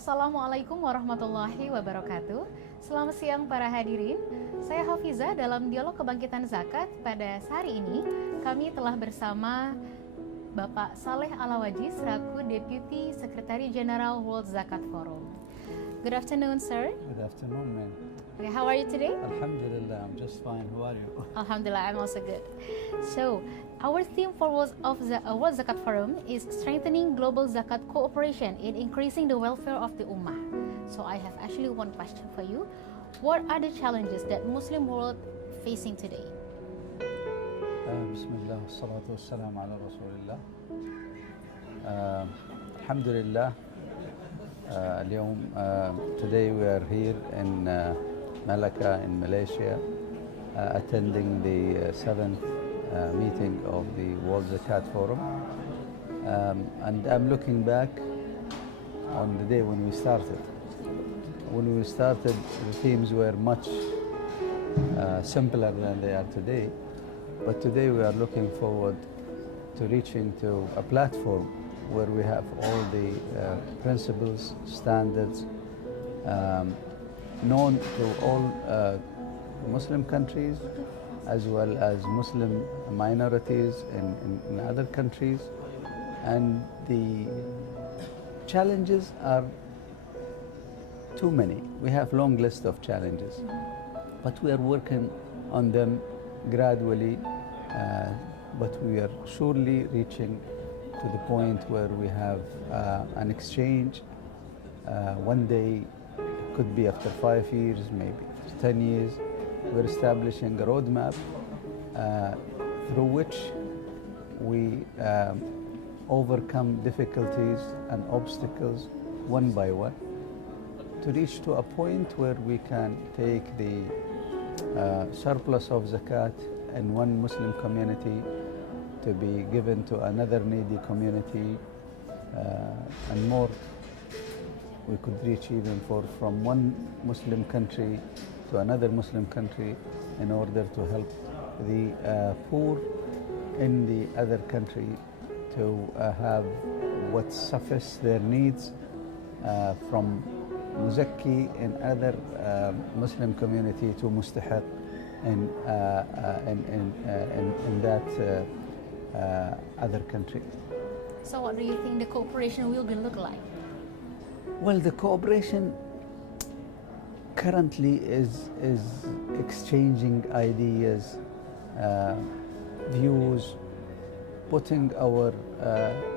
Assalamualaikum warahmatullahi wabarakatuh. Selamat siang para hadirin. Saya Hafiza dalam Dialog Kebangkitan Zakat. Pada hari ini kami telah bersama Bapak Saleh Alawaji selaku Deputy Secretary General World Zakat Forum. Good afternoon, sir. Good afternoon, ma'am. Okay, how are you today? Alhamdulillah, I'm just fine. Who are you? Alhamdulillah, I'm also good. So, our theme for World Zakat Forum is strengthening global zakat cooperation in increasing the welfare of the Ummah. So, I have actually one question for you. What are the challenges that Muslim world facing today? Bismillah, wassalatu wassalamu ala rasulillah. Alhamdulillah. Today we are here in Malacca in Malaysia, attending the 7th meeting of the World Zakat Forum, and I'm looking back on the day when we started. When we started, the themes were much simpler than they are today, but today we are looking forward to reaching to a platform where we have all the principles, standards known to all Muslim countries as well as Muslim minorities in other countries. And the challenges are too many. We have long list of challenges, but we are working on them gradually, but we are surely reaching to the point where we have an exchange. One day, it could be after 5 years, maybe 10 years, we're establishing a roadmap through which we overcome difficulties and obstacles one by one to reach to a point where we can take the surplus of zakat in one Muslim community to be given to another needy community, and more. We could reach even from one Muslim country to another Muslim country in order to help the poor in the other country to have what suffices their needs from muzakki in other Muslim community to mustahiq in that other country. So what do you think the cooperation will look like? Well, the cooperation currently is exchanging ideas, views, putting our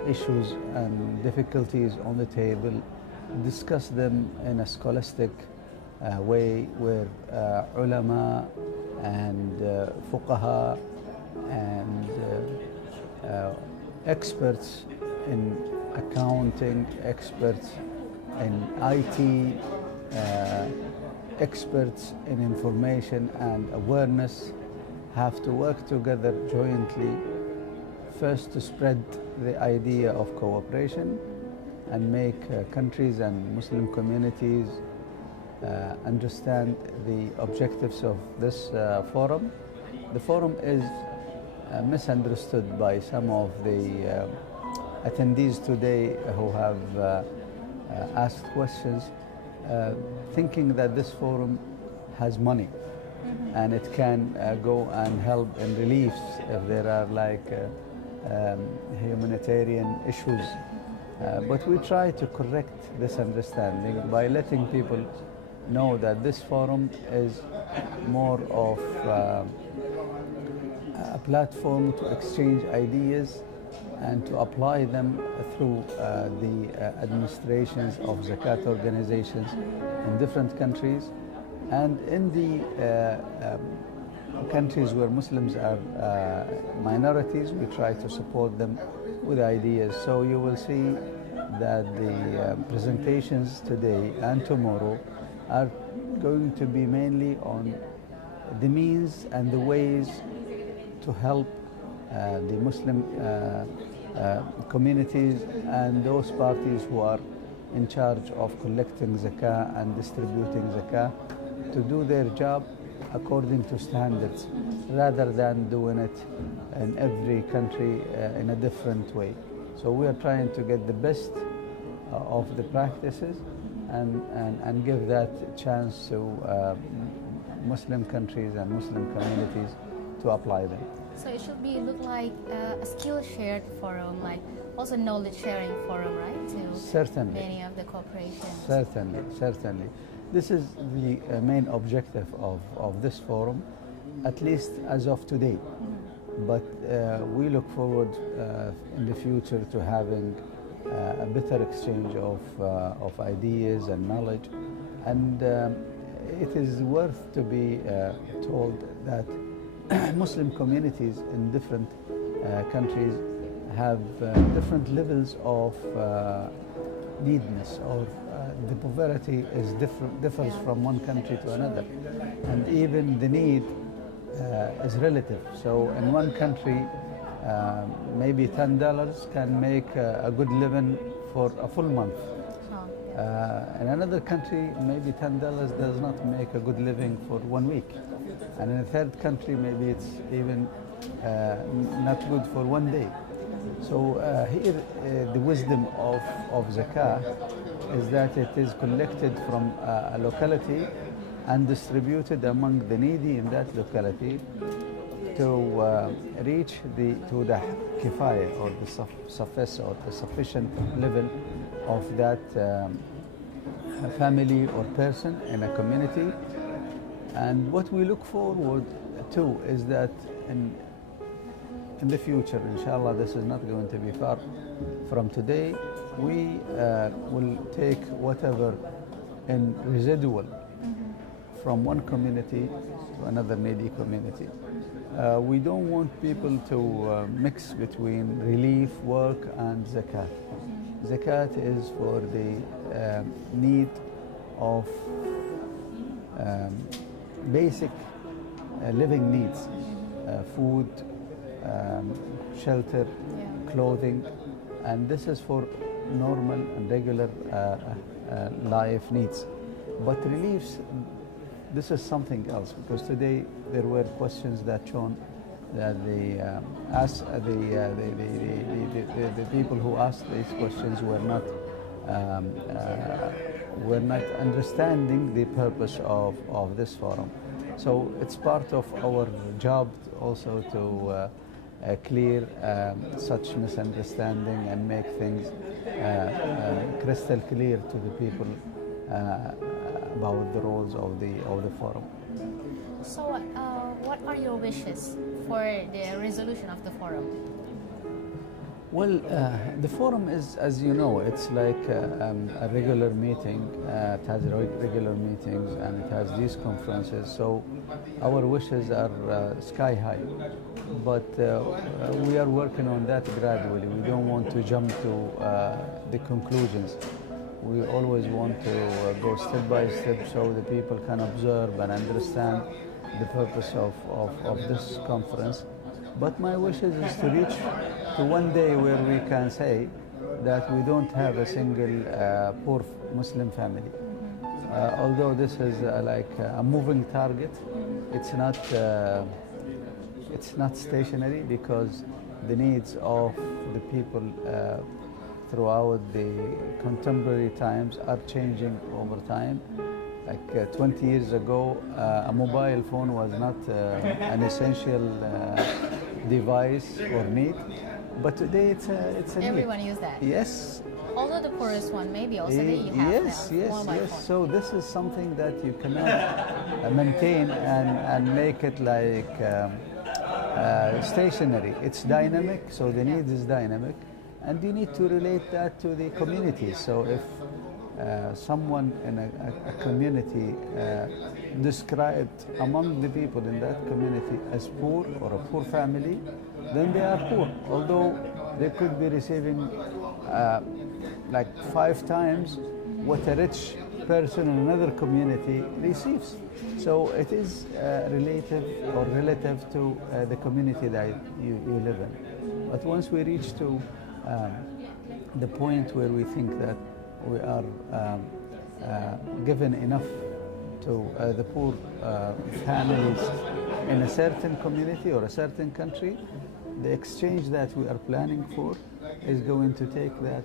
issues and difficulties on the table, discuss them in a scholastic way where ulama and fuqaha and experts in accounting, experts in IT, experts in information and awareness have to work together jointly, first to spread the idea of cooperation and make countries and Muslim communities understand the objectives of this forum. The forum is misunderstood by some of the attendees today who have asked questions, thinking that this forum has money and it can go and help in reliefs if there are like humanitarian issues. But we try to correct this understanding by letting people know that this forum is more of a platform to exchange ideas and to apply them through the administrations of zakat organizations in different countries, and in the countries where Muslims are minorities, we try to support them with ideas. So you will see that the presentations today and tomorrow are going to be mainly on the means and the ways to help the Muslim communities and those parties who are in charge of collecting zakah and distributing zakah to do their job according to standards, rather than doing it in every country in a different way. So we are trying to get the best of the practices and give that chance to Muslim countries and Muslim communities to apply them. So it should look like a skill shared forum, like also knowledge sharing forum, right? To Certainly. many of the corporations. Certainly. This is the main objective of this forum, at least as of today. But we look forward in the future to having a better exchange of ideas and knowledge. And it is worth to be told that Muslim communities in different countries have different levels of neediness, or the poverty is differs from one country to another, and even the need is relative. So in one country, maybe $10 can make a good living for a full month. In another country, maybe $10 does not make a good living for 1 week. And in a third country, maybe it's even not good for 1 day. So here, the wisdom of Zakat is that it is collected from a locality and distributed among the needy in that locality to reach the kifaya, or the sufficient level of that family or person in a community. And what we look forward to is that in the future, inshallah, this is not going to be far from today, we will take whatever in residual from one community to another needy community. We don't want people to mix between relief work and zakat. Zakat is for the need of basic living needs, food, shelter, clothing, and this is for normal and regular life needs. But reliefs, this is something else, because today there were questions that shown that the people who asked these questions were not understanding the purpose of this forum. So it's part of our job also to clear such misunderstanding and make things crystal clear to the people about the roles of the forum. So what are your wishes for the resolution of the forum? Well, the forum is, as you know, it's like a regular meeting. It has regular meetings and it has these conferences. So our wishes are sky high. But we are working on that gradually. We don't want to jump to the conclusions. We always want to go step by step so the people can observe and understand the purpose of this conference. But my wishes is to reach to one day where we can say that we don't have a single poor Muslim family. Although this is like a moving target, it's not stationary, because the needs of the people throughout the contemporary times are changing over time. Like 20 years ago, a mobile phone was not an essential device or need, but today it's a need. Everyone use that. Yes. Although the poorest one, maybe also they have yes. phone. So this is something that you cannot maintain and make it like stationary. It's dynamic, so the need is dynamic, and you need to relate that to the community. So if someone in a community described among the people in that community as poor or a poor family, then they are poor, although they could be receiving like 5 times what a rich person in another community receives. So it is relative to the community that you live in. But once we reach to the point where we think that we are given enough to the poor families in a certain community or a certain country, the exchange that we are planning for is going to take that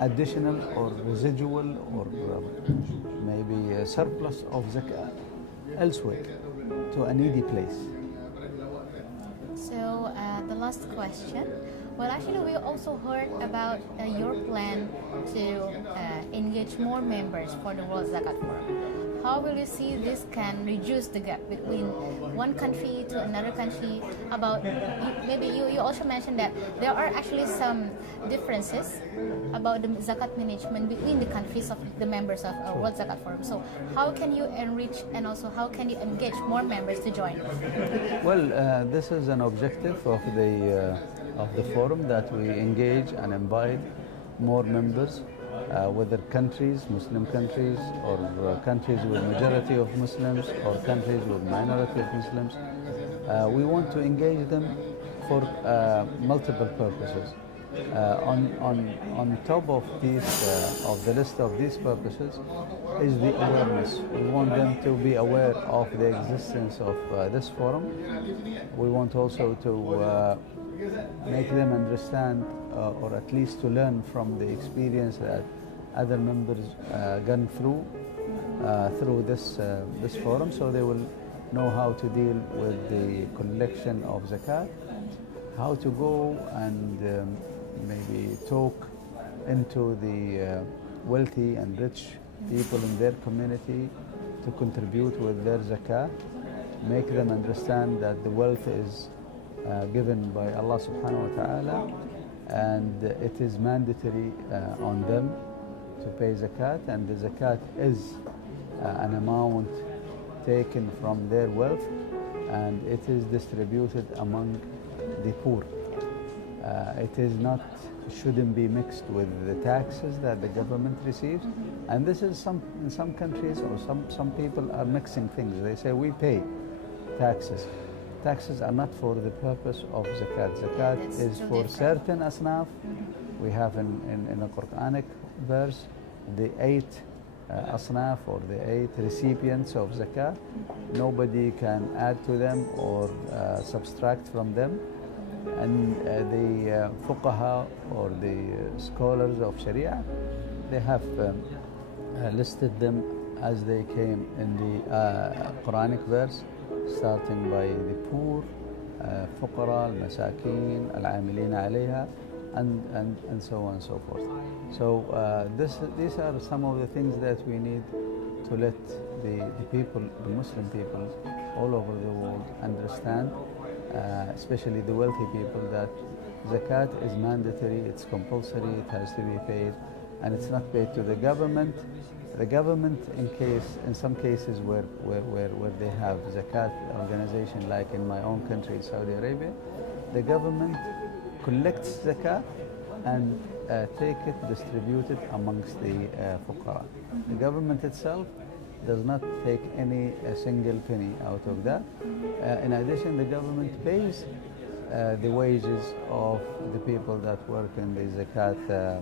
additional or residual or maybe a surplus of zakat elsewhere to a needy place. So the last question. Well, actually, we also heard about your plan to engage more members for the World Zakat Forum. How will you see this can reduce the gap between one country to another country? About maybe you also mentioned that there are actually some differences about the zakat management between the countries of the members of World Zakat Forum. So how can you enrich and also how can you engage more members to join? Well, this is an objective of the forum, that we engage and invite more members, whether countries, Muslim countries, or countries with majority of Muslims, or countries with minority of Muslims. We want to engage them for multiple purposes. On top of these, of the list of these purposes, is the awareness. We want them to be aware of the existence of this forum. We want also to make them understand, or at least to learn from the experience that other members gone through this forum, so they will know how to deal with the collection of zakat, how to go and maybe talk into the wealthy and rich people in their community to contribute with their zakat, make them understand that the wealth is given by Allah subhanahu wa ta'ala, and it is mandatory on them to pay zakat, and the zakat is an amount taken from their wealth, and it is distributed among the poor. It is not, shouldn't be mixed with the taxes that the government receives. And this is in some countries, or some people are mixing things. They say we pay taxes. Taxes are not for the purpose of zakat. Zakat is for certain asnaf. We have in a Quranic verse the 8 asnaf, or the 8 recipients of zakat. Nobody can add to them or subtract from them. And the fuqaha, or the scholars of Sharia, they have listed them as they came in the Quranic verse, starting by the poor, fuqara, al-masakin, al-amilin alayha, and so on and so forth. So these are some of the things that we need to let the people, the Muslim people all over the world understand, especially the wealthy people, that zakat is mandatory, it's compulsory, it has to be paid, and it's not paid to the government. The government, in some cases where they have zakat organization, like in my own country, Saudi Arabia, the government collects zakat and take it, distribute it amongst the fuqara. The government itself does not take a single penny out of that. In addition, the government pays the wages of the people that work in the zakat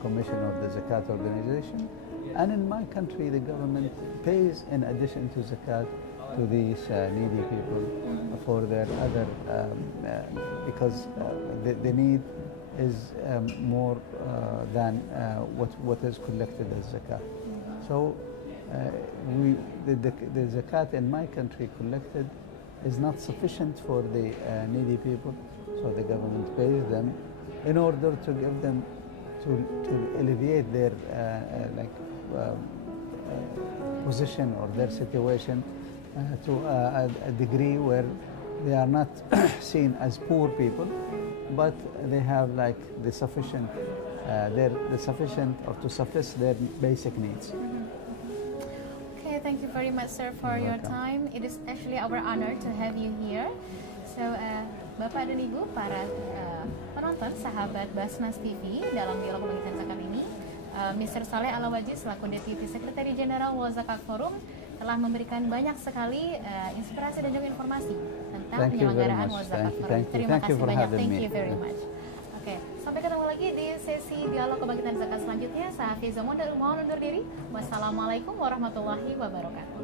commission of the zakat organization. And in my country, the government pays, in addition to zakat, to these needy people for their other, because the need is more than what is collected as zakat. So the zakat in my country collected is not sufficient for the needy people, so the government pays them in order to give them, to alleviate their position or their situation to a degree where they are not seen as poor people, but they have like the sufficient, or to suffice their basic needs. Okay, thank you very much, sir, for your time. It is actually our honor to have you here. So, Bapak dan Ibu, para penonton, sahabat BAZNAS TV, dalam dialog Kebangkitan Zakat ini, Mr. Saleh Alawaji selaku Deputy Secretary General World Zakat Forum telah memberikan banyak sekali inspirasi dan juga informasi tentang penyelenggaraan World Zakat Forum. Terima kasih banyak. Thank you very much. Oke, sampai ketemu lagi di sesi dialog Kebangkitan Zakat selanjutnya. Saya Hafiza mohon undur diri. Wassalamualaikum warahmatullahi wabarakatuh.